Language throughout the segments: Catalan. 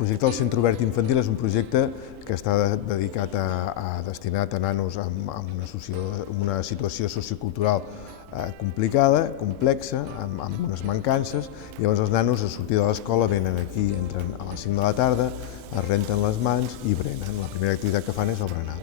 projecte del Centre Obert Infantil és un projecte que està dedicat destinat a nanos amb una situació sociocultural complicada, complexa, amb unes mancances, i llavors els nanos a sortir de l'escola venen aquí, entren a les 5 de la tarda, es renten les mans i brenen. La primera activitat que fan és el berenar.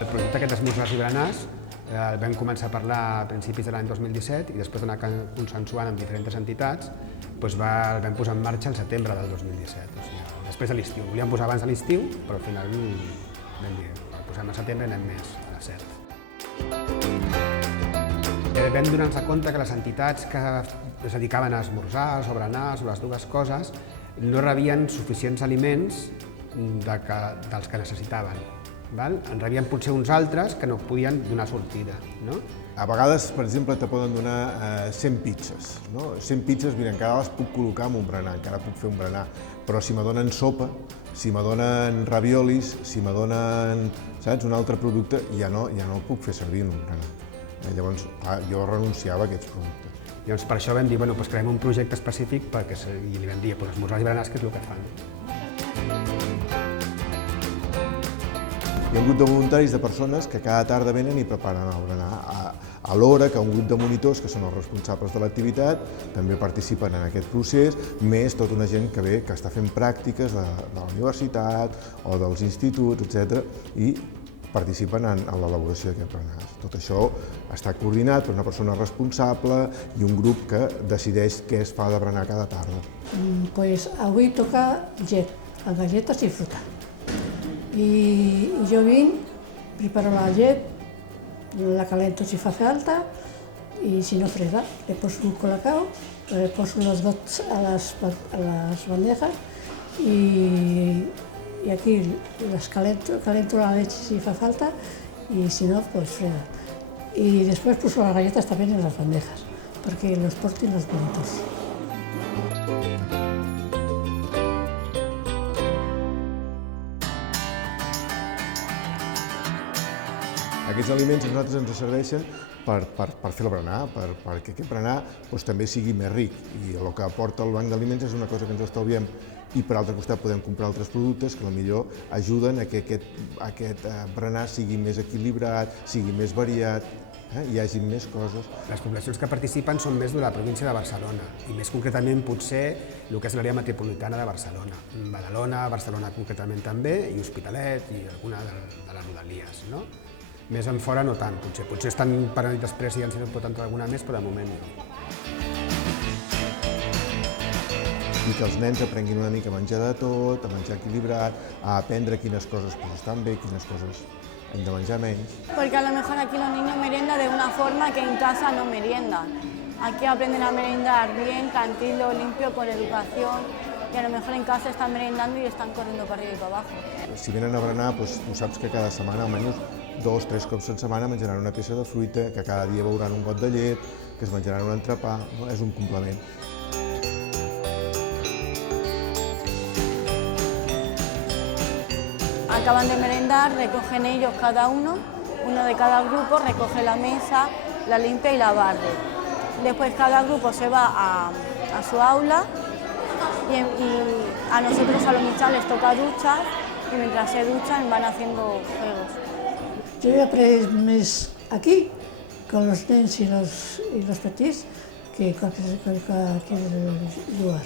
El projecte aquest d'esmorzars i berenars el vam començar a parlar a principis de l'any 2017 i després d'anar consensuant amb diferents entitats el vam posar en marxa al setembre del 2017, o sigui, després de l'estiu. Volíem posar abans de l'estiu, però al final vam dir, posem al setembre i anem més a cert. Vam donar-nos compte que les entitats que es dedicaven a esmorzars o berenars o les dues coses no rebien suficients aliments dels que necessitaven. En rebien potser uns altres que no podien donar sortida. A vegades, per exemple, te poden donar 100 pizzas. 100 pizzas, mira, encara les puc col·locar en un berenar, encara puc fer un berenar, però si me donen sopa, si me donen raviolis, si me donen un altre producte, ja no el puc fer servir en un berenar. Llavors, jo renunciava a aquests productes. Llavors, per això vam dir, creem un projecte específic i li vam dir, esmorzars i berenars, que és el que fan. Hi ha un grup de voluntaris de persones que cada tarda venen i preparen el berenar. Alhora que un grup de monitors, que són els responsables de l'activitat, també participen en aquest procés, més tota una gent que ve, que està fent pràctiques de la universitat o dels instituts, etc. i participen en l'elaboració d'aquests berenars. Tot això està coordinat per una persona responsable i un grup que decideix què es fa de berenar cada tarda. Avui toca llet, amb galletes i fruta. I jo vinc, preparo la llet, la calento si fa falta i si no freda. Le poso un colacao, le poso los dots a las bandejas y aquí calento la leche si fa falta y si no, pues freda. Y después puso las galletas también en las bandejas, porque los porten los bonitos. Aquests aliments a nosaltres ens serveixen per fer el berenar, perquè aquest berenar també sigui més ric. I el que aporta el banc d'aliments és una cosa que ens estalviem i per altre costat podem comprar altres productes que potser ajuden a que aquest berenar sigui més equilibrat, sigui més variat, hi hagi més coses. Les poblacions que participen són més de la província de Barcelona i més concretament potser el que és l'àrea metropolitana de Barcelona. Badalona, Barcelona concretament també, i Hospitalet i alguna de les rodalies. Més en fora no tant, potser estan parant i després ja ens en pot entrar alguna més, però de moment no. I que els nens aprenguin una mica a menjar de tot, a menjar equilibrat, a aprendre quines coses estan bé, quines coses hem de menjar menys. Porque a lo mejor aquí los niños meriendan de una forma que en casa no meriendan. Aquí aprenden a merendar bien, tranquilo, limpio, con educación, y a lo mejor en casa están merendando y están corriendo para arriba y para abajo. Si venen a berenar, tu saps que cada setmana, almenys 2-3 cops a setmana, menjaran una peça de fruita, que cada dia beuran un got de llet, que es menjaran un entrepà, és un complement. Acaban de merendar, recogen ellos cada uno de cada grupo recoge la mesa, la limpia y la barre. Después cada grupo se va a su aula y a nosotros, a los mitjans, les toca duchar y mientras se duchan van haciendo juegos. Yo he aprendido más aquí, con los nens y los petits, que en cualquier lugar.